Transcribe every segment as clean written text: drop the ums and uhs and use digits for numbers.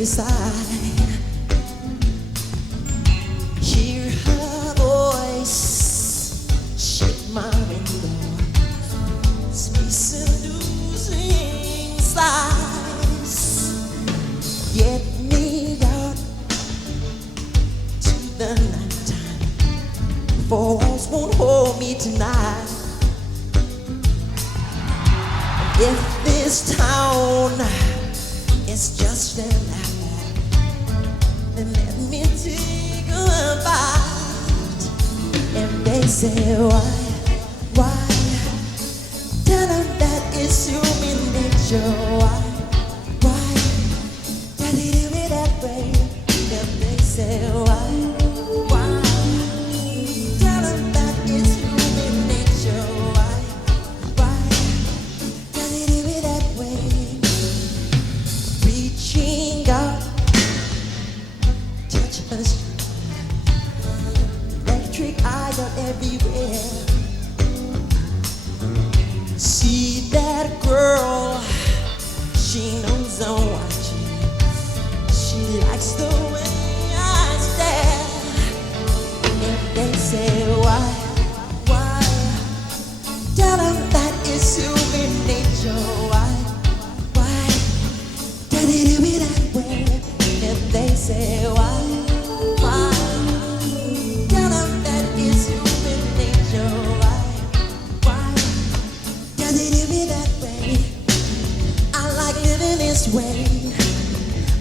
beside. Hear her voice shake my window, space inducing sighs. Get me out to the nighttime, four walls won't hold me tonight. If this town is just an apple, then let me take a bite. And they say, why? Tell them that it's human nature. Why? Does it do it that way? If they say, why? Tell them that it's human nature. Why? Does it do it that way? Reaching out, touch us. Electric eyes are everywhere. See that girl, she knows I'm watching. She likes the way I stare. If they say why? Tell them that it's human nature. Why? Does it do me that way? If they say why? Tell them that it's human nature. Why? Does it do me that way? I like living this way.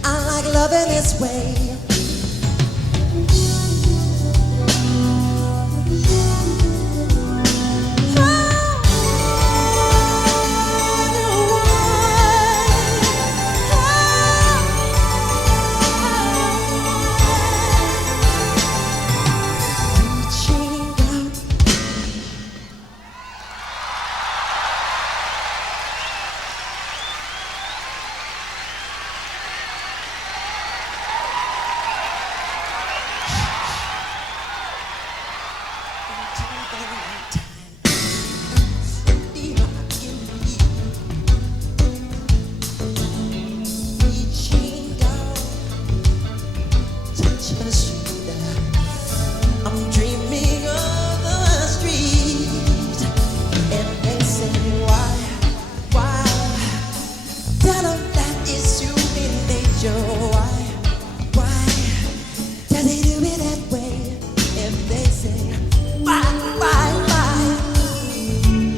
I like loving this way. I'm dreaming of the street, and they say why? Tell them that it's human nature. Why? Does it do it that way? If they say why?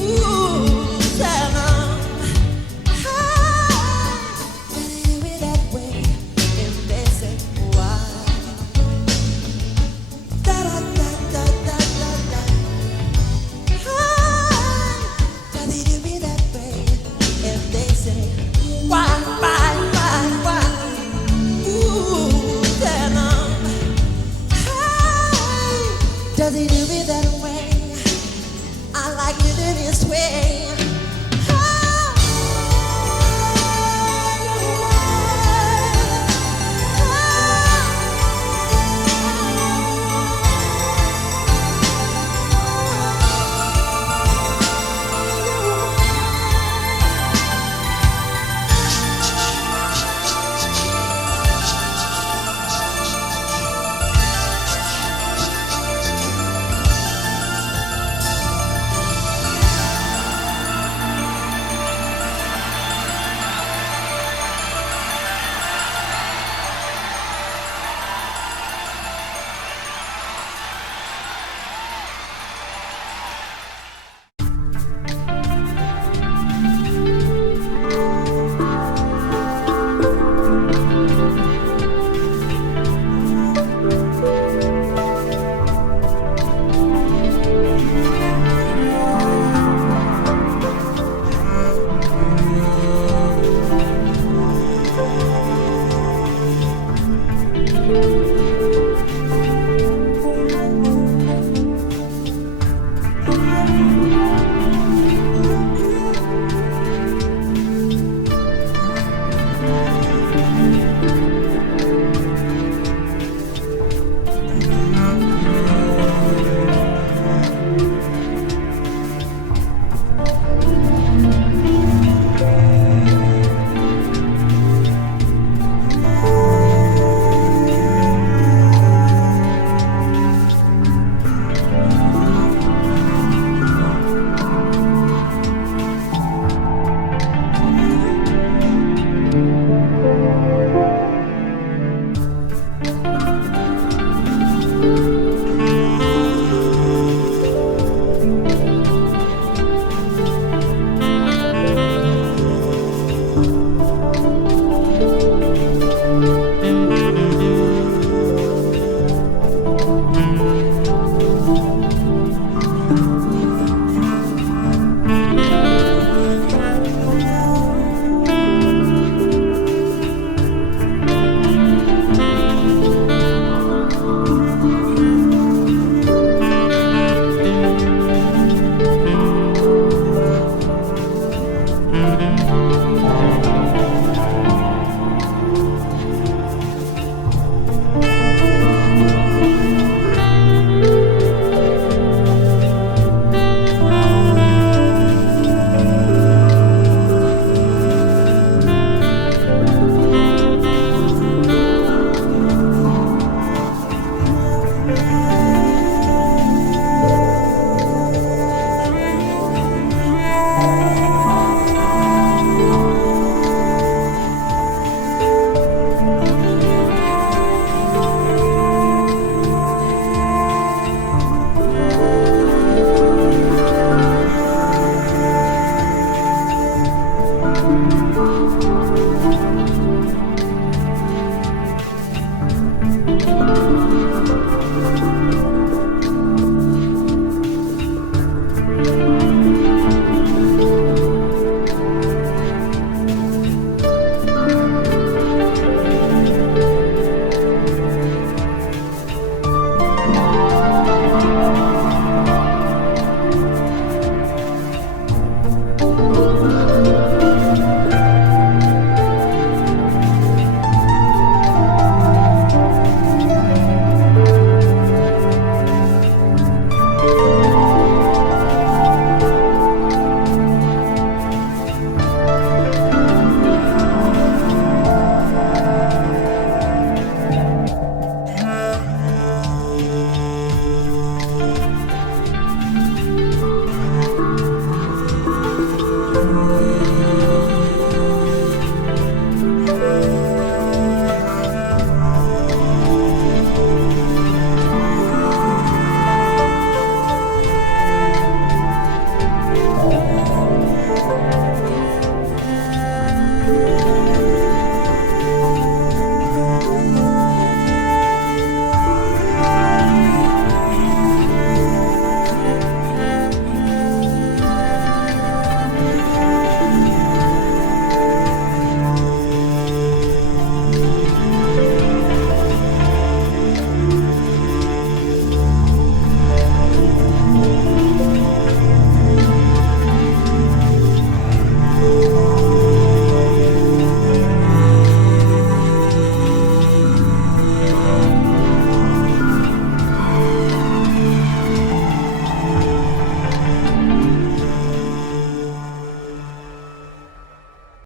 Ooh, tell them, does it do it that way? If they say why? Does it do me that way? If they say why? Ooh, tell them, does it do me that way? I like living this way.